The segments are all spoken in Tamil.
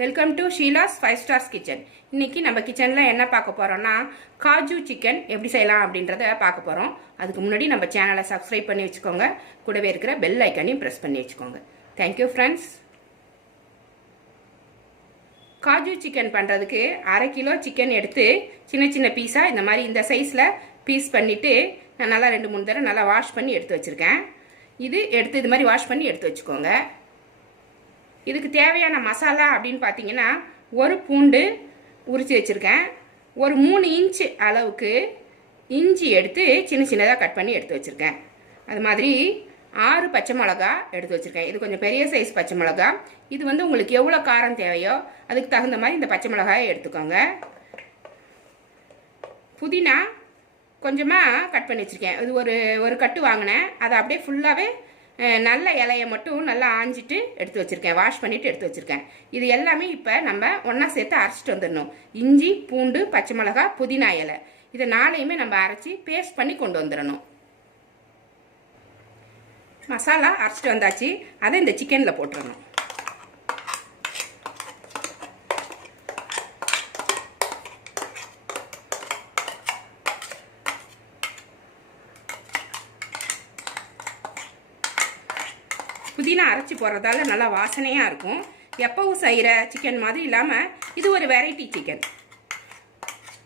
Welcome to Sheela's five stars kitchen இன்னைக்கு நம்ம கிச்சனில் என்ன பார்க்க போகிறோம்னா காஜு சிக்கன் எப்படி செய்யலாம் அப்படின்றத பார்க்க போகிறோம் அதுக்கு முன்னாடி நம்ம சேனலை சப்ஸ்கிரைப் பண்ணி வச்சுக்கோங்க. கூடவே இருக்கிற பெல் ஐக்கனையும் ப்ரெஸ் பண்ணி வச்சுக்கோங்க. தேங்க்யூ ஃப்ரெண்ட்ஸ் காஜு சிக்கன் பண்ணுறதுக்கு அரை கிலோ சிக்கன் எடுத்து சின்ன சின்ன பீஸாக இந்த மாதிரி இந்த சைஸில் பீஸ் பண்ணிவிட்டு நான் நல்லா ரெண்டு மூணு தடவை நல்லா வாஷ் பண்ணி எடுத்து வச்சுருக்கேன். இது எடுத்து இது மாதிரி வாஷ் பண்ணி எடுத்து வச்சுக்கோங்க. இதுக்கு தேவையான மசாலா அப்படின்னு பார்த்தீங்கன்னா ஒரு பூண்டு உரித்து வச்சுருக்கேன். ஒரு மூணு இன்ச்சு அளவுக்கு இஞ்சி எடுத்து சின்ன சின்னதாக கட் பண்ணி எடுத்து வச்சுருக்கேன். அது மாதிரி ஆறு பச்சை மிளகா எடுத்து வச்சுருக்கேன். இது கொஞ்சம் பெரிய சைஸ் பச்சை மிளகா. இது வந்து உங்களுக்கு எவ்வளோ காரம் தேவையோ அதுக்கு தகுந்த மாதிரி இந்த பச்சை மிளகாயை எடுத்துக்கோங்க. புதினா கொஞ்சமாக கட் பண்ணி வச்சுருக்கேன். இது ஒரு ஒரு கட்டு வாங்கினேன். அதை அப்படியே ஃபுல்லாகவே நல்ல இலையை மட்டும் நல்லா ஆஞ்சிட்டு எடுத்து வச்சுருக்கேன். வாஷ் பண்ணிவிட்டு எடுத்து வச்சுருக்கேன். இது எல்லாமே இப்போ நம்ம ஒன்றா சேர்த்து அரைச்சிட்டு வந்துடணும். இஞ்சி பூண்டு பச்சை மிளகா புதினா இலை. இதை நாளையுமே நம்ம அரைச்சி பேஸ்ட் பண்ணி கொண்டு வந்துடணும். மசாலா அரைச்சிட்டு வந்தாச்சு. அதை இந்த சிக்கனில் போட்டுடணும் புதினா அரைச்சி போடுறதால நல்லா வாசனையாக இருக்கும். எப்பவும் செய்கிற சிக்கன் மாதிரி இல்லாமல் இது ஒரு வெரைட்டி சிக்கன்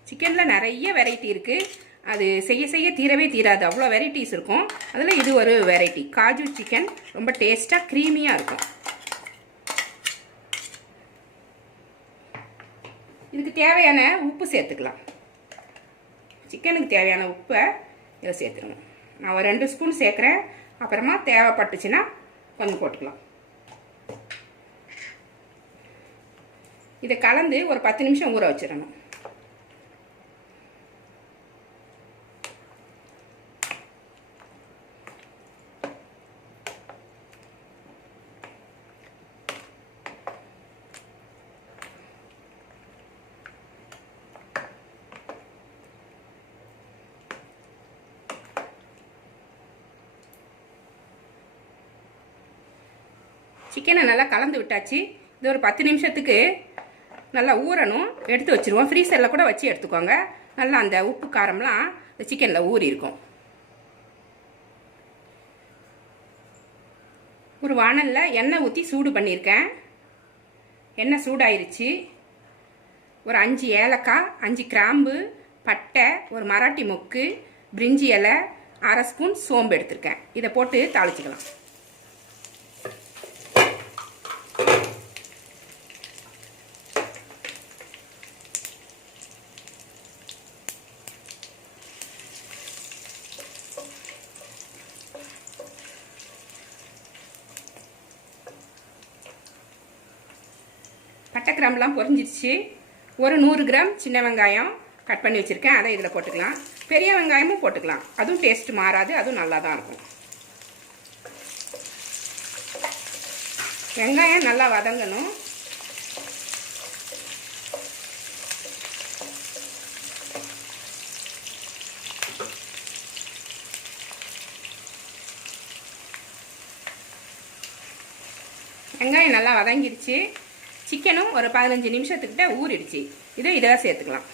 சிக்கனில் நிறைய வெரைட்டி இருக்குது அது செய்ய செய்ய தீரவே தீராது. அவ்வளோ வெரைட்டிஸ் இருக்கும். அதில் இது ஒரு வெரைட்டி காஜு சிக்கன் ரொம்ப டேஸ்ட்டாக க்ரீமியாக இருக்கும். இதுக்கு தேவையான உப்பு சேர்த்துக்கலாம். சிக்கனுக்கு தேவையான உப்பை இதில் சேர்த்துருங்க நான் ஒரு ரெண்டு ஸ்பூன் சேர்க்குறேன். அப்புறமா தேவைப்பட்டுச்சுன்னா கொஞ்சம் போட்டுக்கலாம். இதை கலந்து ஒரு பத்து நிமிஷம் ஊற வச்சிடணும். சிக்கனை நல்லா கலந்து விட்டாச்சு. இது ஒரு பத்து நிமிஷத்துக்கு நல்லா ஊறணும். எடுத்து வச்சுருவோம். ஃப்ரீசரில் கூட வச்சு எடுத்துக்கோங்க. நல்லா அந்த உப்பு காரம்லாம் இந்த சிக்கனில் ஊறி இருக்கும். ஒரு வானலில் எண்ணெய் ஊற்றி சூடு பண்ணியிருக்கேன் எண்ணெய் சூடாயிருச்சு. ஒரு அஞ்சு ஏலக்காய் அஞ்சு கிராம்பு பட்டை ஒரு மராட்டி மொக்கு பிரிஞ்சி இலை அரை ஸ்பூன் சோம்பு எடுத்திருக்கேன். இதை போட்டு தாளிச்சிக்கலாம். பட்டை கிராம்பெலாம் பொரிஞ்சிருச்சு. ஒரு நூறு கிராம் சின்ன வெங்காயம் கட் பண்ணி வச்சுருக்கேன். அதை இதில் போட்டுக்கலாம். பெரிய வெங்காயமும் போட்டுக்கலாம். அதுவும் டேஸ்ட் மாறாது அதுவும் நல்லா தான் இருக்கும். வெங்காயம் நல்லா வதங்கணும். வெங்காயம் நல்லா வதங்கிருச்சு. சிக்கனும் ஒரு பதினஞ்சு நிமிஷத்துக்கிட்ட ஊறிடுச்சு. இதை இதில் சேர்த்துக்கலாம்.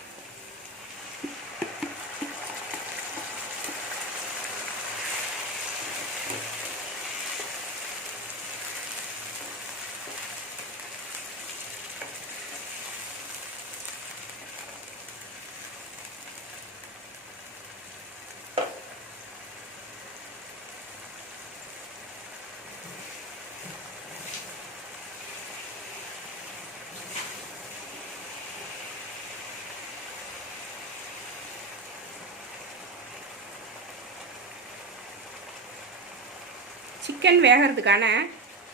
சிக்கன் வேகிறதுக்கான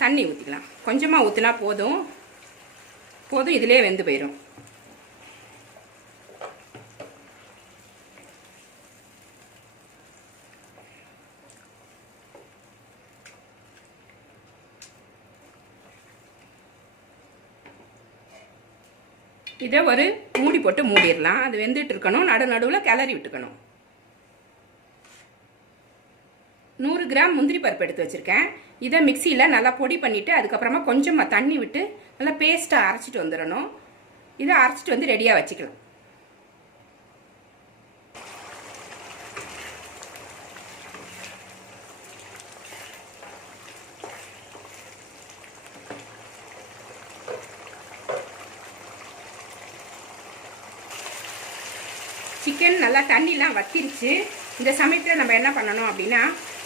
தண்ணி ஊற்றிக்கலாம் கொஞ்சமாக ஊற்றினா போதும். போதும் இதிலே வெந்து போயிடும் இதை ஒரு மூடி போட்டு மூடிடலாம். அது வெந்துட்டு இருக்கணும். நடு நடுவில் கிளறி விட்டுக்கணும். நூறு கிராம் முந்திரி பருப்பு எடுத்து வச்சுருக்கேன். இதை மிக்சியில் நல்லா பொடி பண்ணிவிட்டு அதுக்கப்புறமா கொஞ்சமாக தண்ணி விட்டு நல்லா பேஸ்ட்டாக அரைச்சிட்டு வந்துடணும். இதை அரைச்சிட்டு வந்து ரெடியாக வச்சுக்கலாம். சிக்கன் நல்லா தண்ணிலாம் வத்திருச்சு. இந்த சமயத்தில் நம்ம என்ன பண்ணணும் அப்படின்னா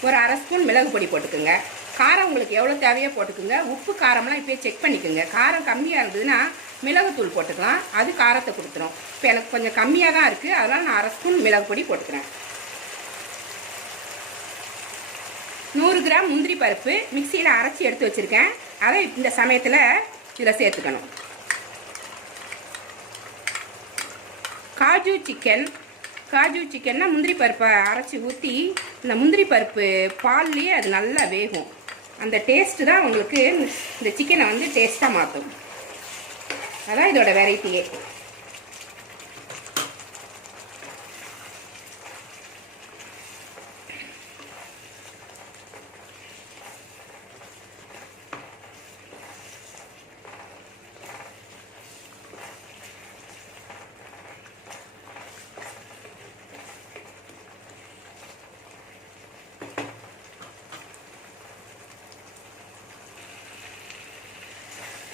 ஒரு அரை ஸ்பூன் மிளகு பொடி போட்டுக்குங்க. காரம் உங்களுக்கு எவ்வளோ தேவையோ போட்டுக்குங்க. உப்பு காரம்லாம் இப்போ செக் பண்ணிக்கோங்க. காரம் கம்மியாக இருந்ததுன்னா மிளகுத்தூள் போட்டுக்கலாம். அது காரத்தை கொடுத்துரும். இப்போ எனக்கு கொஞ்சம் கம்மியாக தான் இருக்குது அதனால் நான் அரை ஸ்பூன் மிளகு பொடி போட்டுக்கிறேன். நூறு கிராம் முந்திரி பருப்பு மிக்சியில் அரைச்சி எடுத்து வச்சுருக்கேன். அதை இந்த சமயத்தில் இதில் சேர்த்துக்கணும். காஜு சிக்கன் காஜு சிக்கன்னா முந்திரி பருப்பை அரைச்சி ஊற்றி இந்த முந்திரி பருப்பு பால்லேயே அது நல்லா வேகும். அந்த டேஸ்ட்டு தான் உங்களுக்கு இந்த சிக்கனை வந்து டேஸ்ட்டாக மாற்றும் அதான் இதோட வெரைட்டியே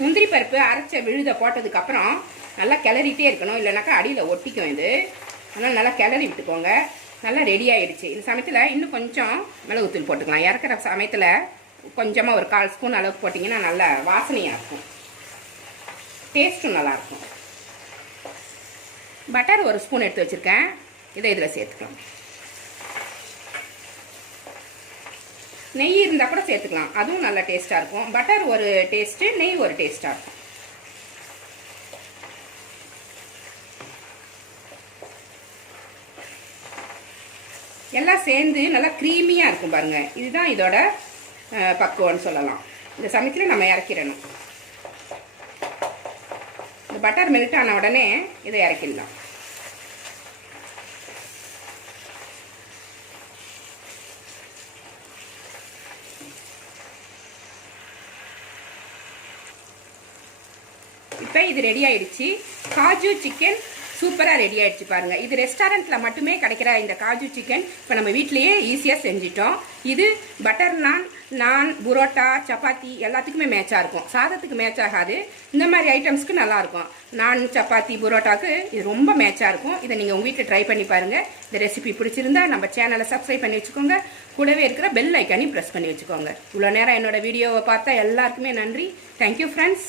முந்திரி பருப்பு அரைச்ச விழுத போட்டதுக்கப்புறம் நல்லா கிளறிட்டே இருக்கணும். இல்லைனாக்கா அடியில் ஒட்டிக்கும் இது. அதனால் நல்லா கிளறி விட்டுக்கோங்க. நல்லா ரெடி ஆகிடுச்சு இந்த சமயத்தில் இன்னும் கொஞ்சம் மிளகுத்தூள் போட்டுக்கலாம். இறக்குற சமயத்தில் கொஞ்சமாக ஒரு கால் ஸ்பூன் அளவுக்கு போட்டிங்கன்னா நல்லா வாசனையாக இருக்கும். டேஸ்ட்டும் நல்லாயிருக்கும் பட்டர் ஒரு ஸ்பூன் எடுத்து வச்சுருக்கேன். இதை இதில் சேர்த்துக்கலாம். நெய் இருந்தால் கூட சேர்த்துக்கலாம். அதுவும் நல்லா டேஸ்ட்டாக இருக்கும். பட்டர் ஒரு டேஸ்ட்டு நெய் ஒரு டேஸ்ட்டாக இருக்கும். எல்லாம் சேர்ந்து நல்லா க்ரீமியாக இருக்கும் பாருங்கள் இதுதான் இதோட பக்குவம்னு சொல்லலாம். இந்த சமயத்தில் நம்ம இறக்கிடணும். இந்த பட்டர் மெல்ட் ஆன உடனே இதை இறக்கிடலாம். இப்போ இது ரெடி ஆயிடுச்சு. காஜு சிக்கன் சூப்பராக ரெடி ஆயிடுச்சு பாருங்க. இது ரெஸ்டாரண்ட்டில் மட்டுமே கிடைக்கிற இந்த காஜு சிக்கன் இப்போ நம்ம வீட்லேயே ஈஸியாக செஞ்சிட்டோம். இது பட்டர் நான் நான் புரோட்டா சப்பாத்தி எல்லாத்துக்குமே மேட்சாக இருக்கும். சாதத்துக்கு மேட்ச் ஆகாது. இந்த மாதிரி ஐட்டம்ஸ்க்கு நல்லாயிருக்கும் நான் சப்பாத்தி புரோட்டாவுக்கு இது ரொம்ப மேட்சாக இருக்கும். இதை நீங்கள் உங்கள் வீட்டில் ட்ரை பண்ணி பாருங்கள் இந்த ரெசிபி பிடிச்சிருந்தா நம்ம சேனலை சப்ஸ்கிரைப் பண்ணி வச்சுக்கோங்க. கூடவே இருக்கிற பெல் ஐக்கானையும் ப்ரெஸ் பண்ணி வச்சுக்கோங்க. இவ்வளோ நேரம் என்னோட வீடியோவை பார்த்தா எல்லாருக்குமே நன்றி. Thank you friends